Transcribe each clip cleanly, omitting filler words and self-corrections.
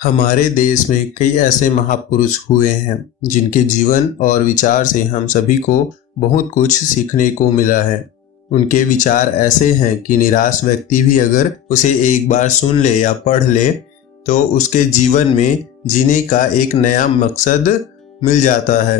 हमारे देश में कई ऐसे महापुरुष हुए हैं जिनके जीवन और विचार से हम सभी को बहुत कुछ सीखने को मिला है। उनके विचार ऐसे हैं कि निराश व्यक्ति भी अगर उसे एक बार सुन ले या पढ़ ले तो उसके जीवन में जीने का एक नया मकसद मिल जाता है।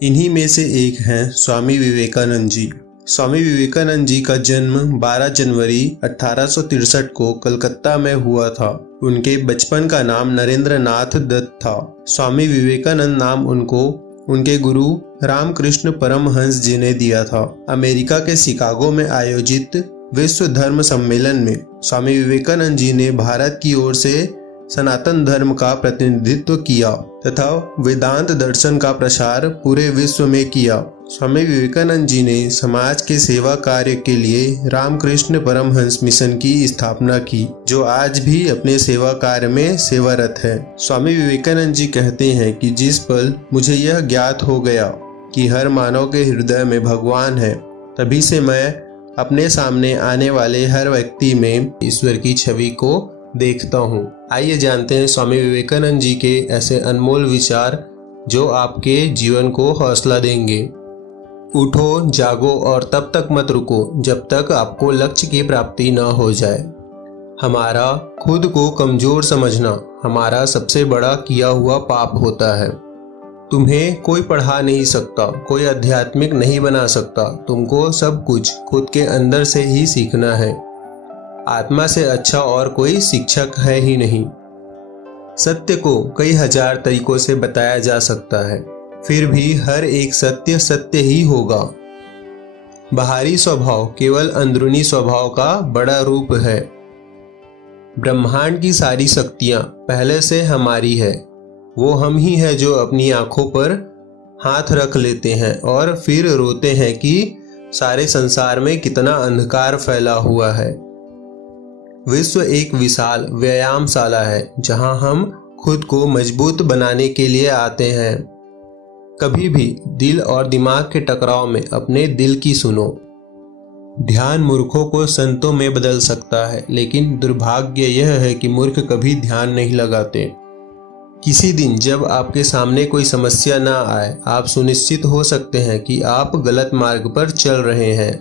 इन्हीं में से एक हैं स्वामी विवेकानंद जी। स्वामी विवेकानंद जी का जन्म 12 जनवरी 1863 को कलकत्ता में हुआ था। उनके बचपन का नाम नरेंद्र नाथ दत्त था। स्वामी विवेकानंद नाम उनको उनके गुरु रामकृष्ण परमहंस जी ने दिया था। अमेरिका के शिकागो में आयोजित विश्व धर्म सम्मेलन में स्वामी विवेकानंद जी ने भारत की ओर से सनातन धर्म का प्रतिनिधित्व किया तथा वेदांत दर्शन का प्रसार पूरे विश्व में किया। स्वामी विवेकानंद जी ने समाज के सेवा कार्य के लिए रामकृष्ण परमहंस मिशन की स्थापना की, जो आज भी अपने सेवा कार्य में सेवारत है। स्वामी विवेकानंद जी कहते हैं कि जिस पल मुझे यह ज्ञात हो गया कि हर मानव के हृदय में भगवान है, तभी से मैं अपने सामने आने वाले हर व्यक्ति में ईश्वर की छवि को देखता हूँ। आइए जानते हैं स्वामी विवेकानंद जी के ऐसे अनमोल विचार जो आपके जीवन को हौसला देंगे। उठो, जागो और तब तक मत रुको जब तक आपको लक्ष्य की प्राप्ति न हो जाए। हमारा खुद को कमजोर समझना हमारा सबसे बड़ा किया हुआ पाप होता है। तुम्हें कोई पढ़ा नहीं सकता, कोई आध्यात्मिक नहीं बना सकता। तुमको सब कुछ खुद के अंदर से ही सीखना है। आत्मा से अच्छा और कोई शिक्षक है ही नहीं। सत्य को कई हजार तरीकों से बताया जा सकता है, फिर भी हर एक सत्य सत्य ही होगा। बाहरी स्वभाव केवल अंदरूनी स्वभाव का बड़ा रूप है। ब्रह्मांड की सारी शक्तियां पहले से हमारी है। वो हम ही है जो अपनी आंखों पर हाथ रख लेते हैं और फिर रोते हैं कि सारे संसार में कितना अंधकार फैला हुआ है। विश्व एक विशाल व्यायामशाला है जहां हम खुद को मजबूत बनाने के लिए आते हैं। कभी भी दिल और दिमाग के टकराव में अपने दिल की सुनो। ध्यान मूर्खों को संतों में बदल सकता है, लेकिन दुर्भाग्य यह है कि मूर्ख कभी ध्यान नहीं लगाते। किसी दिन जब आपके सामने कोई समस्या ना आए, आप सुनिश्चित हो सकते हैं कि आप गलत मार्ग पर चल रहे हैं।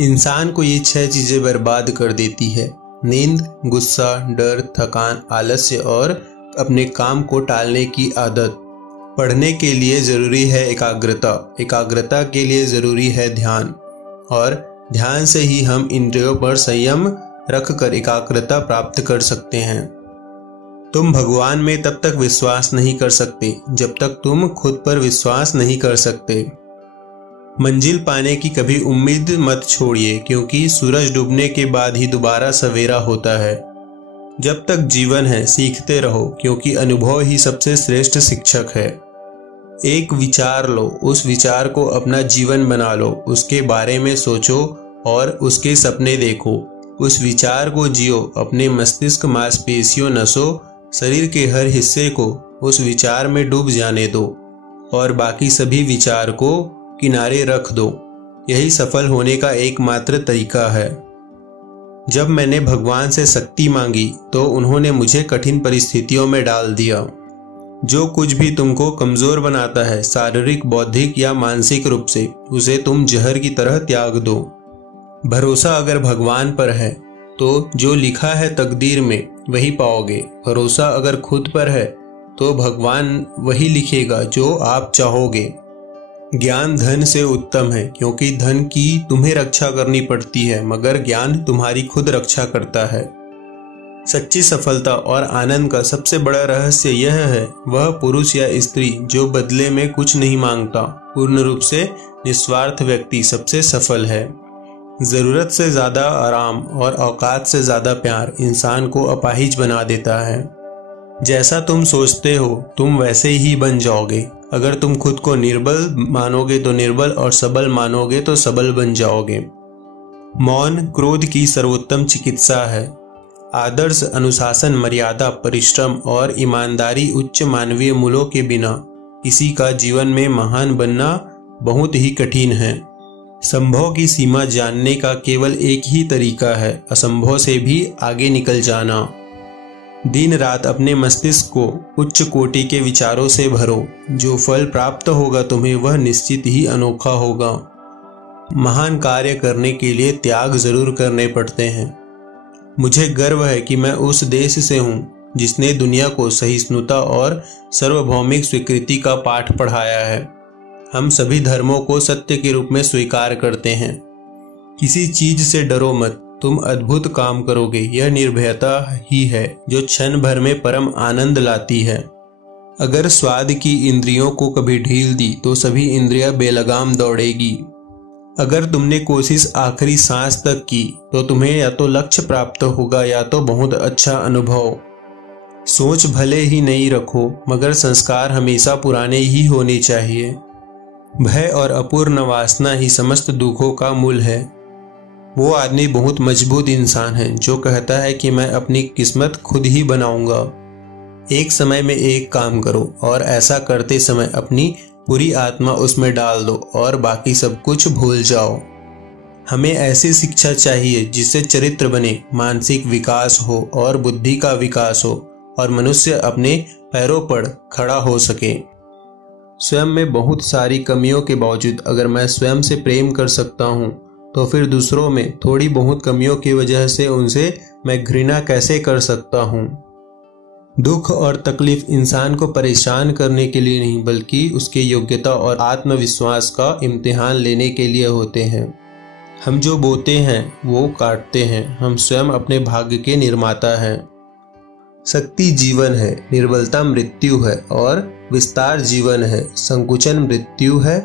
इंसान को ये 6 चीजें बर्बाद कर देती है: नींद, गुस्सा, डर, थकान, आलस्य और अपने काम को टालने की आदत। पढ़ने के लिए जरूरी है एकाग्रता, एकाग्रता के लिए जरूरी है ध्यान, और ध्यान से ही हम इंद्रियों पर संयम रखकर एकाग्रता प्राप्त कर सकते हैं। तुम भगवान में तब तक विश्वास नहीं कर सकते जब तक तुम खुद पर विश्वास नहीं कर सकते। मंजिल पाने की कभी उम्मीद मत छोड़िए, क्योंकि सूरज डूबने के बाद ही दोबारा सवेरा होता है। जब तक जीवन है सीखते रहो, क्योंकि अनुभव ही सबसे श्रेष्ठ शिक्षक है। एक विचार लो, उस विचार को अपना जीवन बना लो, उसके बारे में सोचो और उसके सपने देखो। उस विचार को जियो, अपने मस्तिष्क, मांसपेशियों, नसों, शरीर के हर हिस्से को उस विचार में डूब जाने दो और बाकी सभी विचार को किनारे रख दो। यही सफल होने का एकमात्र तरीका है। जब मैंने भगवान से शक्ति मांगी तो उन्होंने मुझे कठिन परिस्थितियों में डाल दिया। जो कुछ भी तुमको कमजोर बनाता है, शारीरिक, बौद्धिक या मानसिक रूप से, उसे तुम जहर की तरह त्याग दो। भरोसा अगर भगवान पर है तो जो लिखा है तकदीर में वही पाओगे। भरोसा अगर खुद पर है तो भगवान वही लिखेगा जो आप चाहोगे। ज्ञान धन से उत्तम है, क्योंकि धन की तुम्हें रक्षा करनी पड़ती है, मगर ज्ञान तुम्हारी खुद रक्षा करता है। सच्ची सफलता और आनंद का सबसे बड़ा रहस्य यह है, वह पुरुष या स्त्री जो बदले में कुछ नहीं मांगता। पूर्ण रूप से निस्वार्थ व्यक्ति सबसे सफल है। जरूरत से ज्यादा आराम और औकात से ज्यादा प्यार इंसान को अपाहिज बना देता है। जैसा तुम सोचते हो तुम वैसे ही बन जाओगे। अगर तुम खुद को निर्बल मानोगे तो निर्बल, और सबल मानोगे तो सबल बन जाओगे। मौन क्रोध की सर्वोत्तम चिकित्सा है। आदर्श, अनुशासन, मर्यादा, परिश्रम और ईमानदारी उच्च मानवीय मूल्यों के बिना किसी का जीवन में महान बनना बहुत ही कठिन है। संभव की सीमा जानने का केवल एक ही तरीका है, असंभव से भी आगे निकल जाना। दिन रात अपने मस्तिष्क को उच्च कोटि के विचारों से भरो। जो फल प्राप्त होगा तुम्हें वह निश्चित ही अनोखा होगा। महान कार्य करने के लिए त्याग जरूर करने पड़ते हैं। मुझे गर्व है कि मैं उस देश से हूँ जिसने दुनिया को सहिष्णुता और सार्वभौमिक स्वीकृति का पाठ पढ़ाया है। हम सभी धर्मों को सत्य के रूप में स्वीकार करते हैं। किसी चीज से डरो मत, तुम अद्भुत काम करोगे। यह निर्भयता ही है जो क्षण भर में परम आनंद लाती है। अगर स्वाद की इंद्रियों को कभी ढील दी तो सभी इंद्रियां बेलगाम दौड़ेगी। अगर तुमने कोशिश आखिरी सांस तक की तो तुम्हें या तो लक्ष्य प्राप्त होगा या तो बहुत अच्छा अनुभव। सोच भले ही नहीं रखो, मगर संस्कार हमेशा पुराने ही होने चाहिए। भय और अपूर्ण वासना ही समस्त दुखों का मूल है। वो आदमी बहुत मजबूत इंसान है जो कहता है कि मैं अपनी किस्मत खुद ही बनाऊंगा। एक समय में एक काम करो और ऐसा करते समय अपनी पूरी आत्मा उसमें डाल दो और बाकी सब कुछ भूल जाओ। हमें ऐसी शिक्षा चाहिए जिससे चरित्र बने, मानसिक विकास हो और बुद्धि का विकास हो और मनुष्य अपने पैरों पर खड़ा हो सके। स्वयं में बहुत सारी कमियों के बावजूद अगर मैं स्वयं से प्रेम कर सकता हूँ तो फिर दूसरों में थोड़ी बहुत कमियों की वजह से उनसे मैं घृणा कैसे कर सकता हूँ। दुख और तकलीफ इंसान को परेशान करने के लिए नहीं बल्कि उसके योग्यता और आत्मविश्वास का इम्तिहान लेने के लिए होते हैं। हम जो बोते हैं वो काटते हैं। हम स्वयं अपने भाग्य के निर्माता हैं। शक्ति जीवन है, निर्बलता मृत्यु है और विस्तार जीवन है। संकुचन मृत्यु है